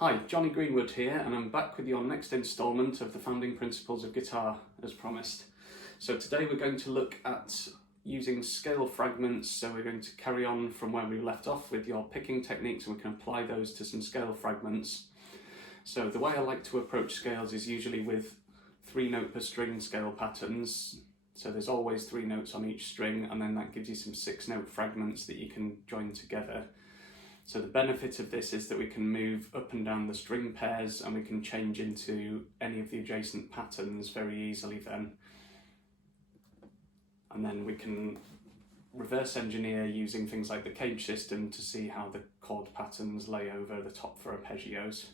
Hi, Johnny Greenwood here, and I'm back with your next instalment of the Founding Principles of Guitar, as promised. So today we're going to look at using scale fragments, so we're going to carry on from where we left off with your picking techniques, and we can apply those to some scale fragments. So the way I like to approach scales is usually with 3-note per string scale patterns. So there's always 3 notes on each string, and then that gives you some 6-note fragments that you can join together. So the benefit of this is that we can move up and down the string pairs, and we can change into any of the adjacent patterns very easily then. And then we can reverse engineer using things like the cage system to see how the chord patterns lay over the top for arpeggios.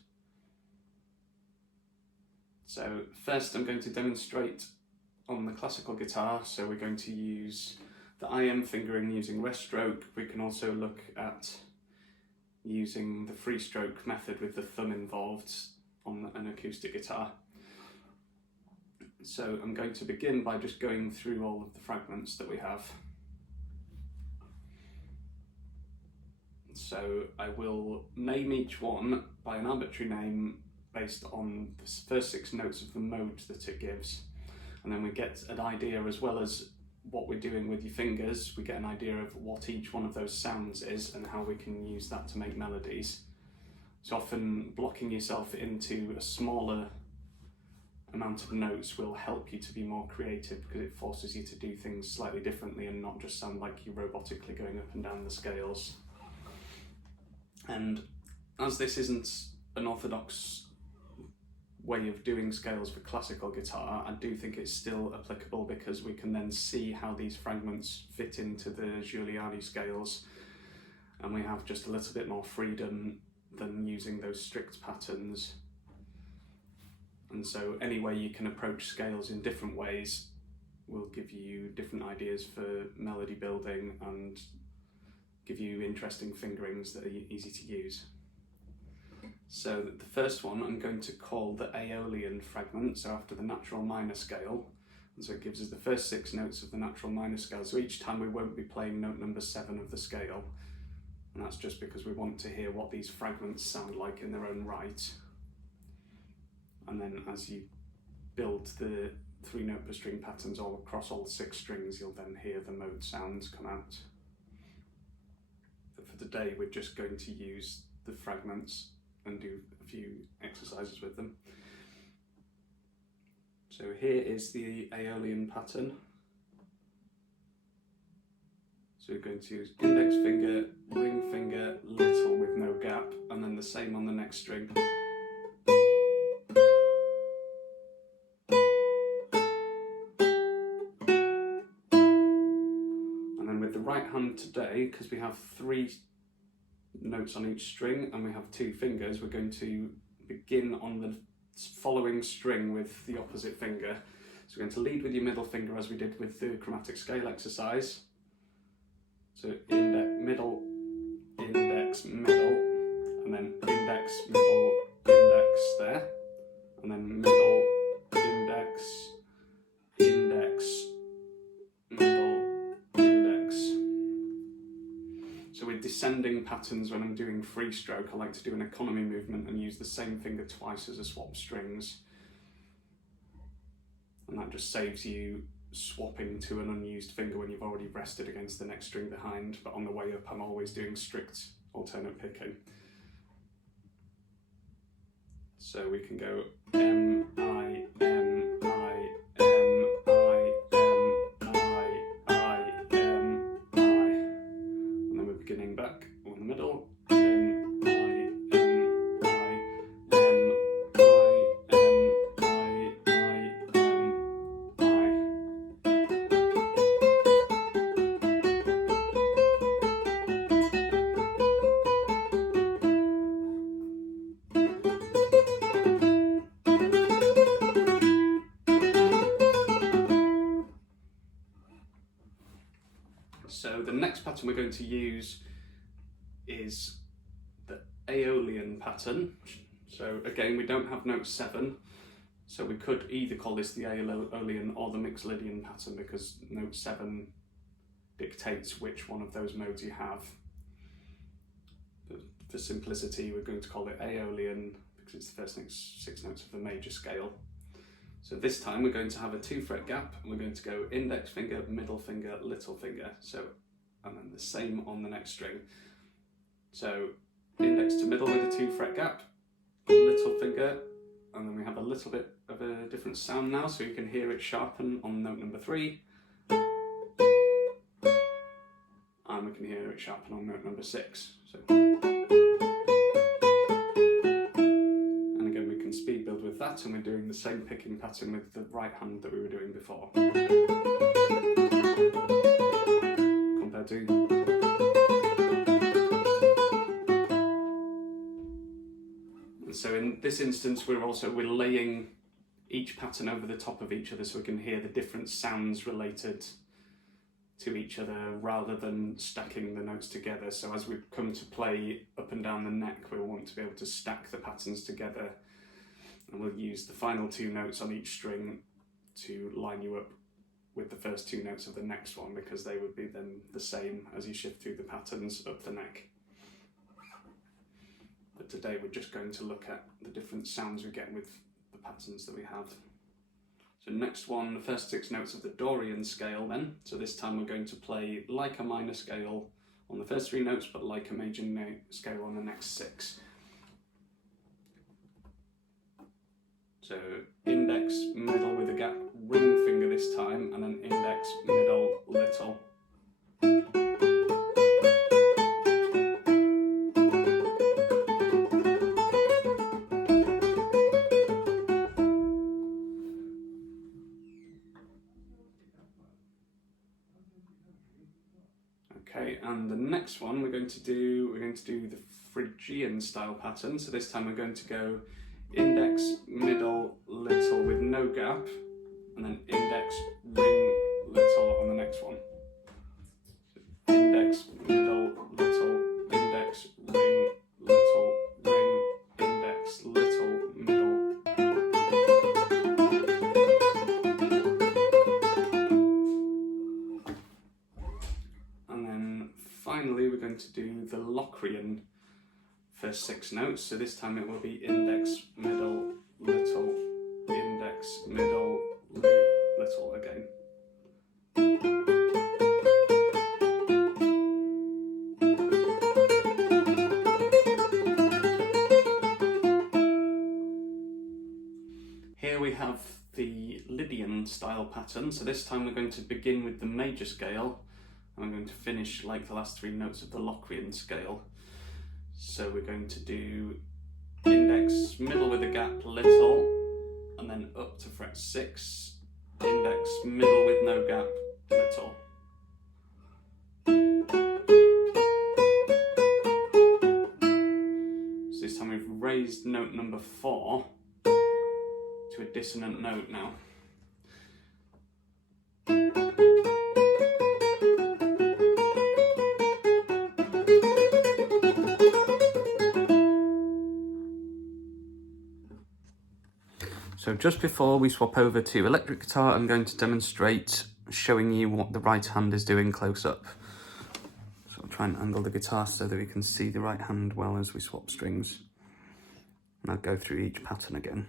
So first I'm going to demonstrate on the classical guitar, so we're going to use the IM fingering using rest stroke. We can also look at using the free stroke method with the thumb involved on an acoustic guitar. So I'm going to begin by just going through all of the fragments that we have. So I will name each one by an arbitrary name based on the first 6 notes of the mode that it gives. And then we get an idea, as well as what we're doing with your fingers, we get an idea of what each one of those sounds is and how we can use that to make melodies. So often blocking yourself into a smaller amount of notes will help you to be more creative, because it forces you to do things slightly differently and not just sound like you're robotically going up and down the scales. And as this isn't an orthodox way of doing scales for classical guitar, I do think it's still applicable, because we can then see how these fragments fit into the Giuliani scales, and we have just a little bit more freedom than using those strict patterns. And so any way you can approach scales in different ways will give you different ideas for melody building and give you interesting fingerings that are easy to use. So the first one I'm going to call the Aeolian fragment, so after the natural minor scale. And so it gives us the first 6 notes of the natural minor scale. So each time we won't be playing note number 7 of the scale. And that's just because we want to hear what these fragments sound like in their own right. And then as you build the 3-note per string patterns all across all 6 strings, you'll then hear the mode sounds come out. But for today, we're just going to use the fragments and do a few exercises with them. So here is the Aeolian pattern. So we're going to use index finger, ring finger, little with no gap, and then the same on the next string. And then with the right hand today, because we have 3 notes on each string and we have 2 fingers, we're going to begin on the following string with the opposite finger. So we're going to lead with your middle finger, as we did with the chromatic scale exercise. So index, middle, index, middle, and then index, middle, index there, and then middle, index, index, middle, index. So with descending patterns, when I'm doing free stroke, I like to do an economy movement and use the same finger twice as I swap strings. And that just saves you swapping to an unused finger when you've already rested against the next string behind. But on the way up, I'm always doing strict alternate picking. So we can go M, I, M, I, M, I, M, I, M, I. And then we're beginning back on the middle. M, I, M, I, M, I, M, I, M, I. So the next pattern we're going to use is the Aeolian pattern. So again, we don't have note 7, so we could either call this the Aeolian or the Mixolydian pattern, because note 7 dictates which one of those modes you have. The for simplicity, we're going to call it Aeolian because it's the first 6 notes of the major scale. So this time we're going to have a 2 fret gap, and we're going to go index finger, middle finger, little finger. So, and then the same on the next string. So index to middle with a 2 fret gap, little finger, and then we have a little bit of a different sound now, so you can hear it sharpen on note number 3. And we can hear it sharpen on note number 6. So, and again we can speed build with that, and we're doing the same picking pattern with the right hand that we were doing before. Compared to. And so in this instance we're laying each pattern over the top of each other, so we can hear the different sounds related to each other rather than stacking the notes together. So as we come to play up and down the neck, we want to be able to stack the patterns together, and we'll use the final 2 notes on each string to line you up with the first 2 notes of the next one, because they would be then the same as you shift through the patterns up the neck. But today we're just going to look at the different sounds we get with the patterns that we have. So next one, the first 6 notes of the Dorian scale then. So this time we're going to play like a minor scale on the first 3 notes, but like a major scale on the next 6. So index, middle with a gap, ring finger this time, and then index, middle, little. Okay, and the next one we're going to do the Phrygian style pattern. So this time we're going to go index, middle, little with no gap, and then index, ring, little on the next one. So index, middle, little, index, ring, little, ring, index, little, middle. Finally, we're going to do the Locrian first 6 notes. So this time it will be index, middle, little, index, middle, little again. Here we have the Lydian style pattern. So this time we're going to begin with the major scale, and I'm going to finish like the last 3 notes of the Locrian scale. So we're going to do index, middle with a gap, little, and then up to fret 6, index, middle with no gap, little. So this time we've raised note number 4 to a dissonant note now. So just before we swap over to electric guitar, I'm going to demonstrate showing you what the right hand is doing close up. So I'll try and angle the guitar so that we can see the right hand well as we swap strings. And I'll go through each pattern again.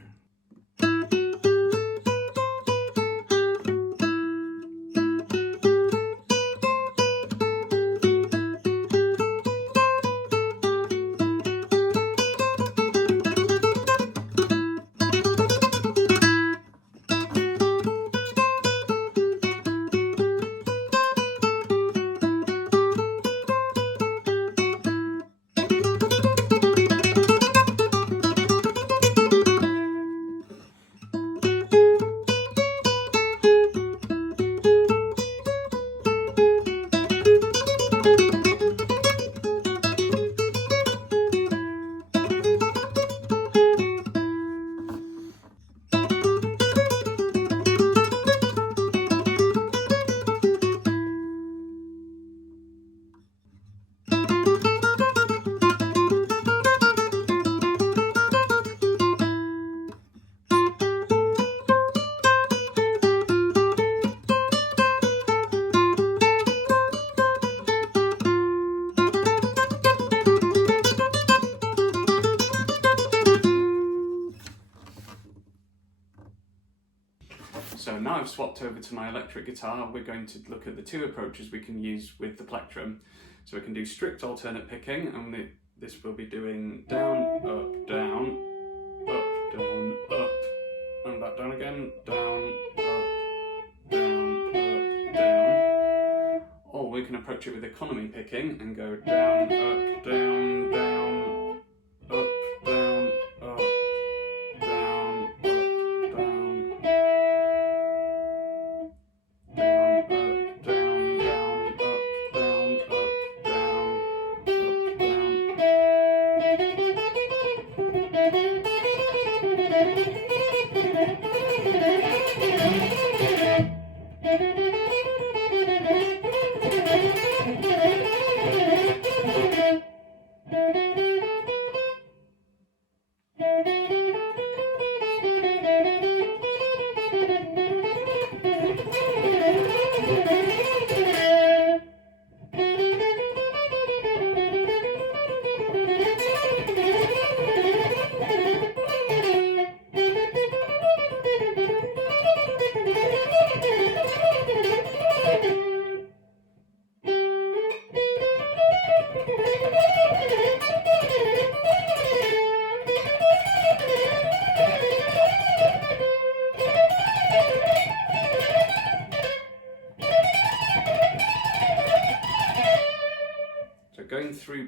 now I've swapped over to my electric guitar, we're going to look at the two approaches we can use with the plectrum. So we can do strict alternate picking, and this will be doing down, up, down, up, and back down again, down, up, down. Or we can approach it with economy picking and go down, up, down, down, up, down, up, down, up, down, down, up, down, down, up, down, up, down, up,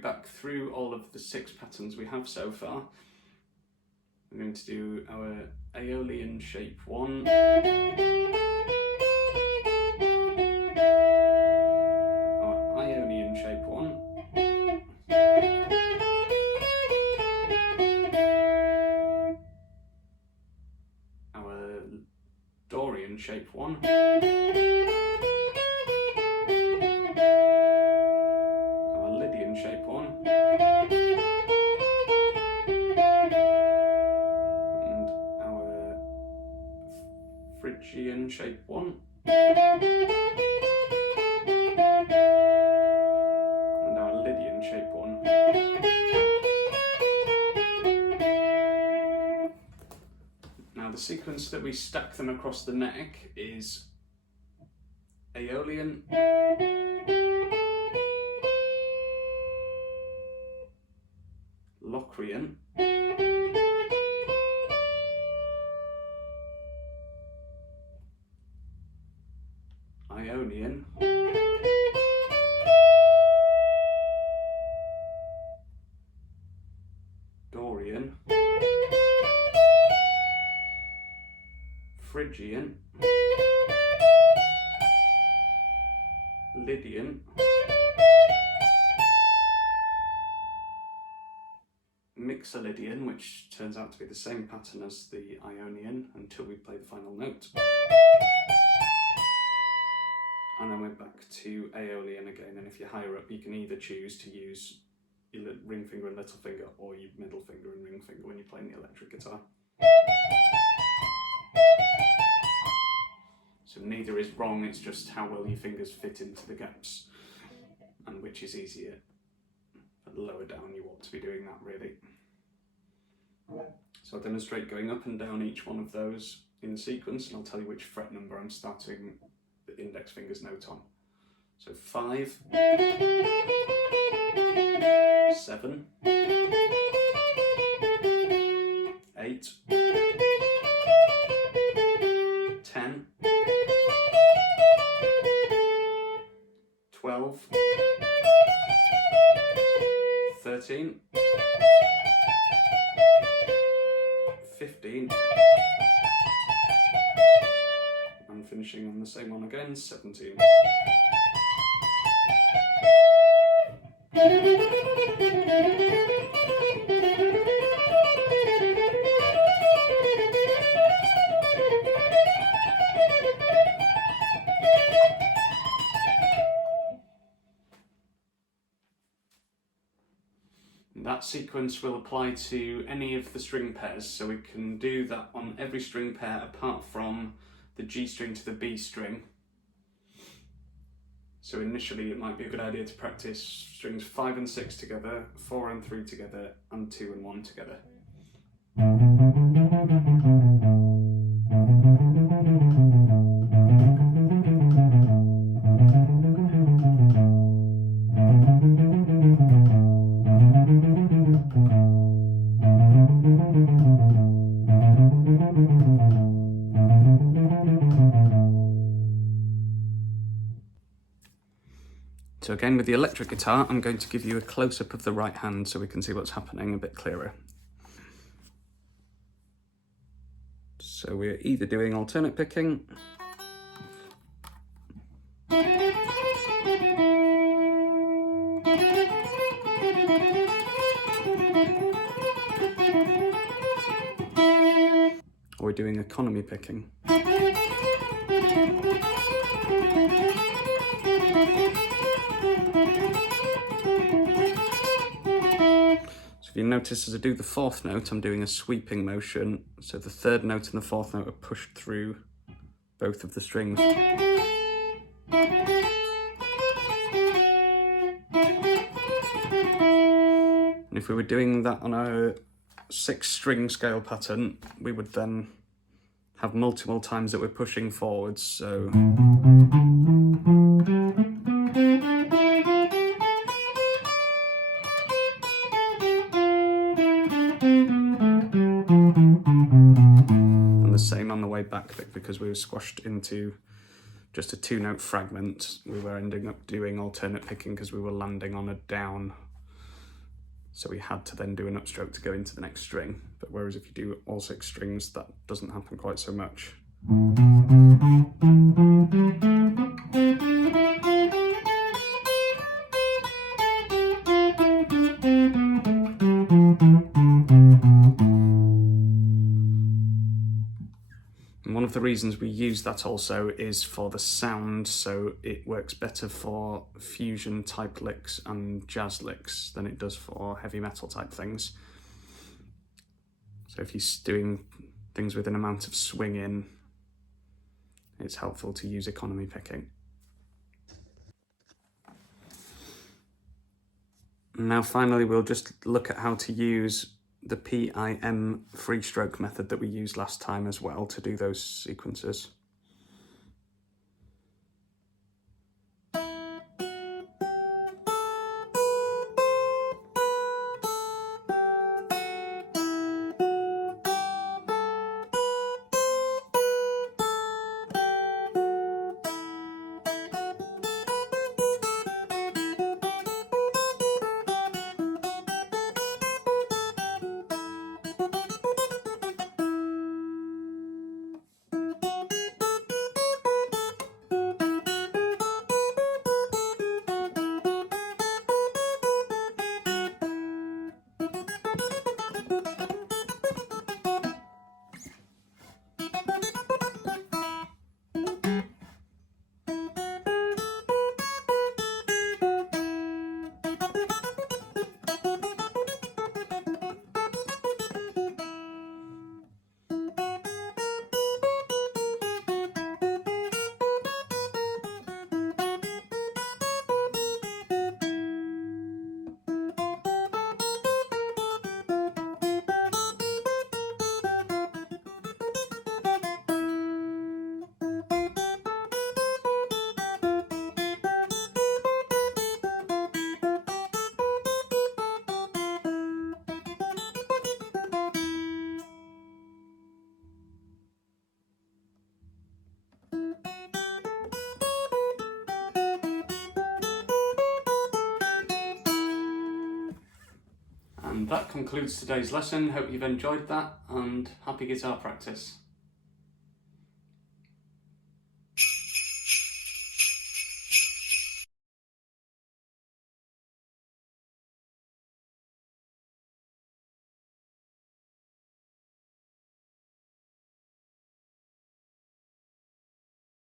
back through all of the 6 patterns we have so far. We're going to do our Aeolian shape 1, our Ionian shape 1, our Dorian shape 1, shape 1, and our Phrygian shape 1, and our Lydian shape 1. Now the sequence that we stack them across the neck is Aeolian, Locrian, Ionian, Dorian, Phrygian, Lydian, Mixolydian, which turns out to be the same pattern as the Ionian until we play the final note. And then we're back to Aeolian again, and if you're higher up you can either choose to use your ring finger and little finger or your middle finger and ring finger when you're playing the electric guitar. So neither is wrong, it's just how well your fingers fit into the gaps and which is easier. The lower down you want to be doing that really. So I'll demonstrate going up and down each one of those in sequence, and I'll tell you which fret number I'm starting the index finger's note on. So 5, 7, 8, 10, 12, 13, 15, and finishing on the same one again, 17. That sequence will apply to any of the string pairs, so we can do that on every string pair apart from the G string to the B string. So initially it might be a good idea to practice strings 5 and 6 together, 4 and 3 together, and 2 and 1 together. So again, with the electric guitar, I'm going to give you a close-up of the right hand so we can see what's happening a bit clearer. So we're either doing alternate picking, or we're doing economy picking. So if you notice, as I do the fourth note, I'm doing a sweeping motion. So the third note and the fourth note are pushed through both of the strings. And if we were doing that on a 6-string scale pattern, we would then have multiple times that we're pushing forwards, so. And the same on the way back, because we were squashed into just a 2-note fragment, we were ending up doing alternate picking because we were landing on a down. So we had to then do an upstroke to go into the next string. But whereas if you do all 6 strings, that doesn't happen quite so much. And one of the reasons we use that also is for the sound, so it works better for fusion type licks and jazz licks than it does for heavy metal type things. So if you're doing things with an amount of swing in, it's helpful to use economy picking. Now finally, we'll just look at how to use the PIM free stroke method that we used last time as well to do those sequences. And that concludes today's lesson. Hope you've enjoyed that, and happy guitar practice.